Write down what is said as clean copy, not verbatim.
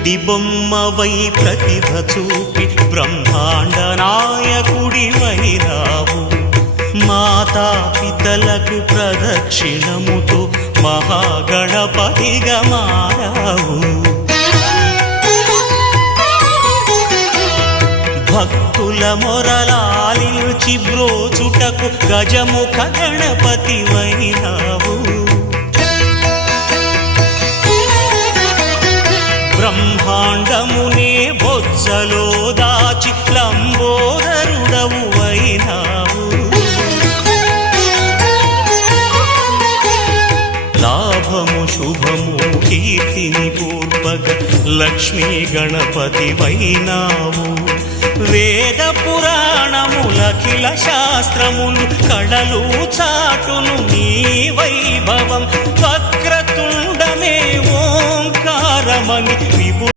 బొమ్మవై ప్రతిభ చూపి బ్రహ్మాండ నాయకుడివైనావు. మాతా పితలకు ప్రదక్షిణముతో మహాగణపతిగా మారావు. భక్తుల మొరలాలించి బ్రోచుటకు గజముఖ గణపతివైనావు. బ్రహ్మాండమునే బొజ్జలో దాచి లంబోదరుడవు అయినావు. లాభము శుభము కీర్తిని పూర్వక లక్ష్మీ గణపతివైనావు. వేద పురాణములఖిల శాస్త్రములు కళలు చాటును నీ వైభవం. వక్రతుండమే ఓంకారమని విభు